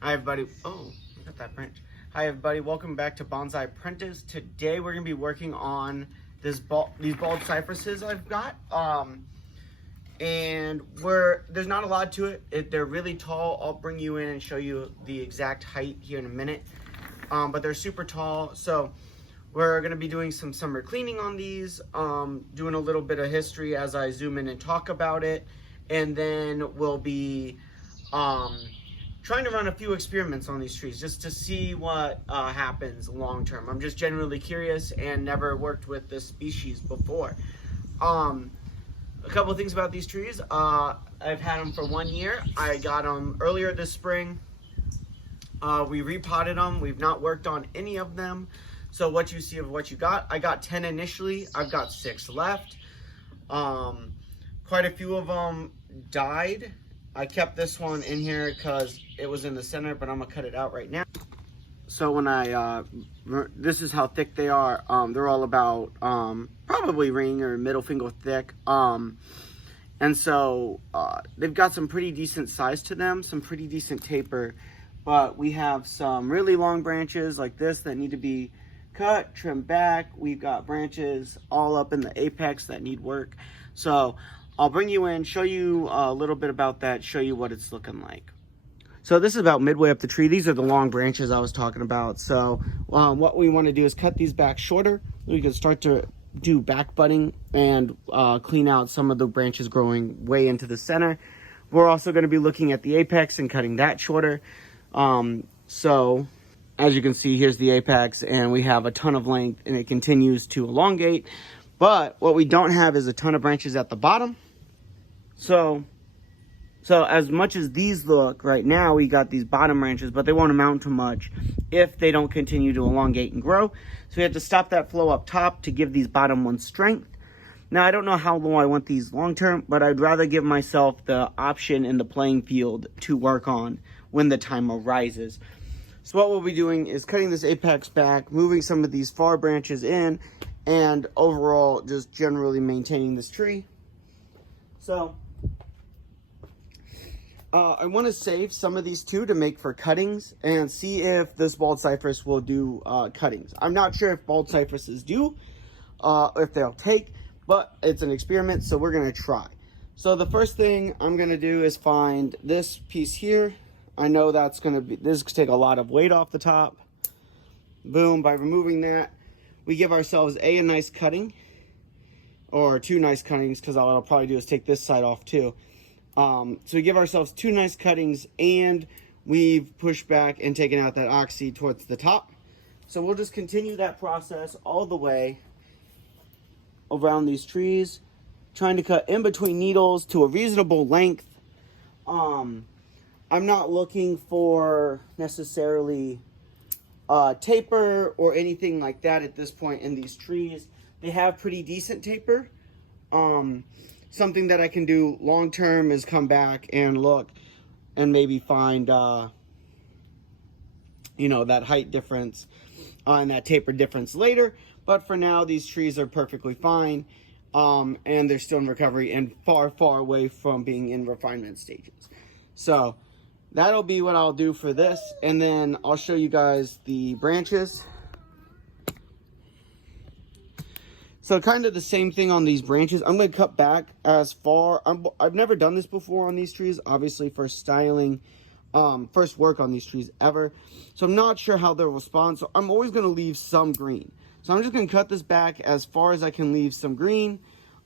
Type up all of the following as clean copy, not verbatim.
Hi everybody. Oh, look at that branch. Hi everybody. Welcome back to Bonsai Apprentice. Today we're gonna be working on these bald cypresses I've got. And there's not a lot to it. They're really tall. I'll bring you in and show you the exact height here in a minute. But they're super tall. So we're gonna be doing some summer cleaning on these. Doing a little bit of history as I zoom in and talk about it, and then we'll be trying to run a few experiments on these trees just to see what happens long term. I'm just genuinely curious and never worked with this species before. A couple of things about these trees. I've had them for 1 year. I got them earlier this spring. We repotted them. We've not worked on any of them. So what you see of what you got, I got 10 initially. I've got 6 left. Quite a few of them died. I kept this one in here because it was in the center, but I'm gonna cut it out right now. So when this is how thick they are. They're all about probably ring or middle finger thick. And so they've got some pretty decent size to them, some pretty decent taper, but we have some really long branches like this that need to be cut, trimmed back. We've got branches all up in the apex that need work. So I'll bring you in, show you a little bit about that, show you what it's looking like. So this is about midway up the tree. These are the long branches I was talking about. So what we want to do is cut these back shorter. We can start to do back budding and clean out some of the branches growing way into the center. We're also going to be looking at the apex and cutting that shorter. So as you can see, here's the apex, and we have a ton of length, and it continues to elongate. But what we don't have is a ton of branches at the bottom. So as much as these look right now, we got these bottom branches, but they won't amount to much if they don't continue to elongate and grow. So we have to stop that flow up top to give these bottom ones strength. Now, I don't know how long I want these long term, but I'd rather give myself the option in the playing field to work on when the time arises. So what we'll be doing is cutting this apex back, moving some of these far branches in, and overall just generally maintaining this tree. So I want to save some of these too to make for cuttings and see if this bald cypress will do cuttings. I'm not sure if bald cypresses do, if they'll take, but it's an experiment, so we're going to try. So the first thing I'm going to do is find this piece here. I know this is going to take a lot of weight off the top. Boom, by removing that, we give ourselves a nice cutting, or 2 nice cuttings, because all I'll probably do is take this side off too. So we give ourselves 2 nice cuttings, and we've pushed back and taken out that oxy towards the top. So we'll just continue that process all the way around these trees, trying to cut in between needles to a reasonable length. I'm not looking for necessarily taper or anything like that at this point in these trees. They have pretty decent taper. Something that I can do long term is come back and look and maybe find that height difference and that taper difference later. But for now, these trees are perfectly fine, and they're still in recovery and far, far away from being in refinement stages. So that'll be what I'll do for this, and then I'll show you guys the branches. So kind of the same thing on these branches. I'm going to cut back as far. I've never done this before on these trees, obviously for styling, first work on these trees ever. So I'm not sure how they'll respond. So I'm always going to leave some green. So I'm just going to cut this back as far as I can leave some green.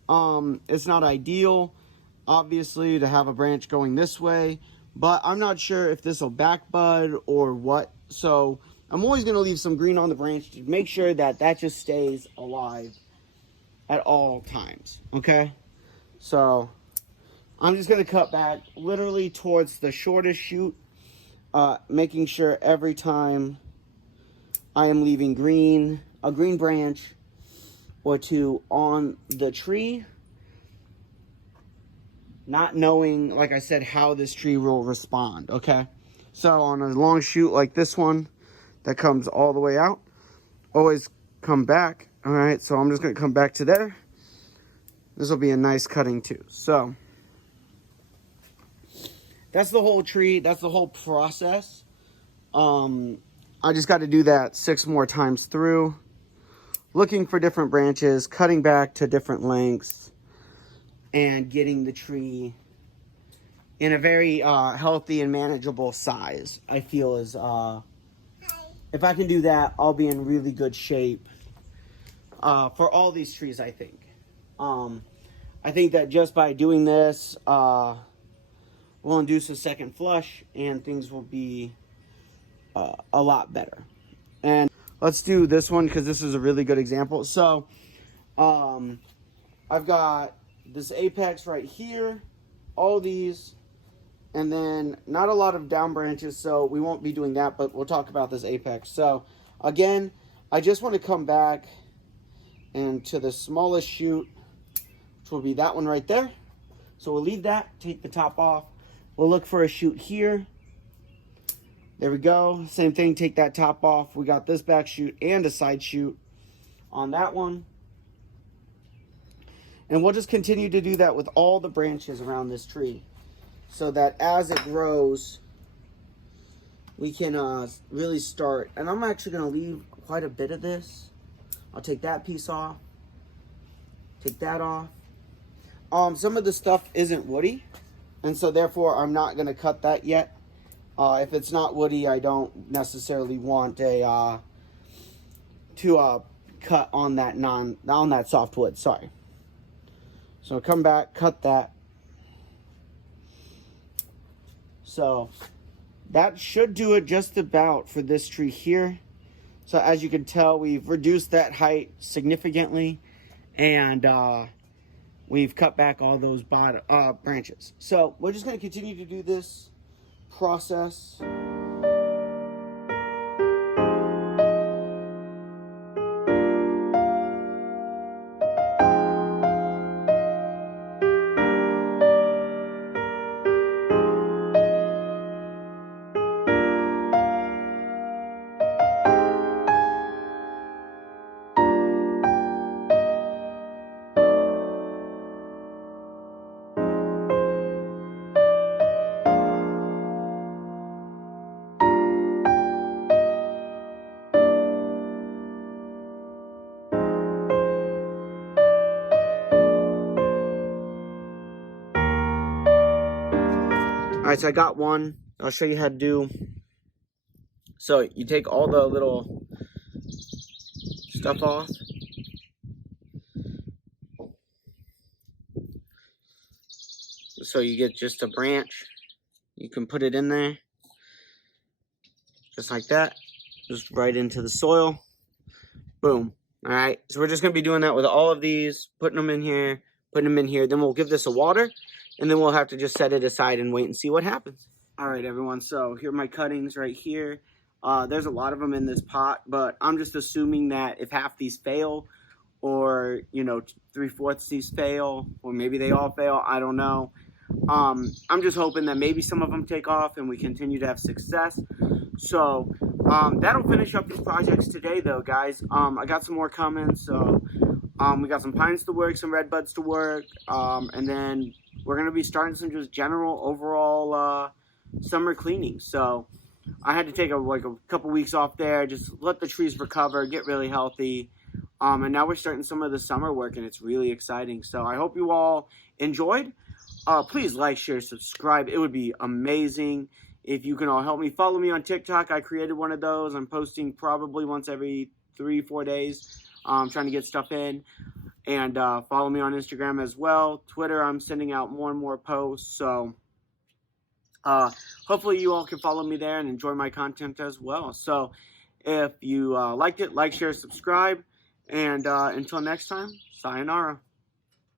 It's not ideal, obviously, to have a branch going this way, but I'm not sure if this will back bud or what. So I'm always going to leave some green on the branch to make sure that that just stays alive at all times. Okay, so I'm just going to cut back literally towards the shortest shoot, making sure every time I am leaving a green branch or 2 on the tree, not knowing, like I said, how this tree will respond. Okay, so on a long shoot like this one that comes all the way out, always come back. All right, so I'm just going to come back to there. This will be a nice cutting too. So that's the whole tree. That's the whole process. I just got to do that 6 more times through, looking for different branches, cutting back to different lengths, and getting the tree in a very healthy and manageable size. I feel is if I can do that, I'll be in really good shape for all these trees, I think. I think that just by doing this, we'll induce a second flush and things will be a lot better. And let's do this one because this is a really good example. So I've got this apex right here, all these, and then not a lot of down branches, so we won't be doing that, but we'll talk about this apex. So again, I just want to come back and to the smallest shoot, which will be that one right there. So we'll leave that, take the top off. We'll look for a shoot here. There we go. Same thing, take that top off. We got this back shoot and a side shoot on that one. And we'll just continue to do that with all the branches around this tree, so that as it grows, we can really start. And I'm actually going to leave quite a bit of this. I'll take that piece off, take that off. Some of the stuff isn't woody, and so therefore I'm not going to cut that yet. If it's not woody, I don't necessarily want a to cut on that soft wood. Sorry. So come back, cut that. So that should do it just about for this tree here. So as you can tell, we've reduced that height significantly, and we've cut back all those bottom branches. So we're just going to continue to do this process. Alright, so I got one. I'll show you how to do. So you take all the little stuff off. So you get just a branch. You can put it in there. Just like that. Just right into the soil. Boom. Alright, so we're just going to be doing that with all of these. Putting them in here. Putting them in here. Then we'll give this a water. And then we'll have to just set it aside and wait and see what happens. All right, everyone. So here are my cuttings right here. There's a lot of them in this pot, but I'm just assuming that if half these fail, or, you know, 3/4 these fail, or maybe they all fail, I don't know. I'm just hoping that maybe some of them take off and we continue to have success. So that'll finish up these projects today, though, guys. I got some more coming. So we got some pines to work, some red buds to work, and then we're going to be starting some just general overall summer cleaning. So I had to take a couple weeks off there, just let the trees recover, get really healthy. And now we're starting some of the summer work, and it's really exciting. So I hope you all enjoyed. Please like, share, subscribe. It would be amazing if you can all help me. Follow me on TikTok. I created one of those. I'm posting probably once every 3-4 days. I'm trying to get stuff in. And follow me on Instagram as well. Twitter, I'm sending out more and more posts. So hopefully you all can follow me there and enjoy my content as well. So if you liked it, like, share, subscribe. And until next time, sayonara.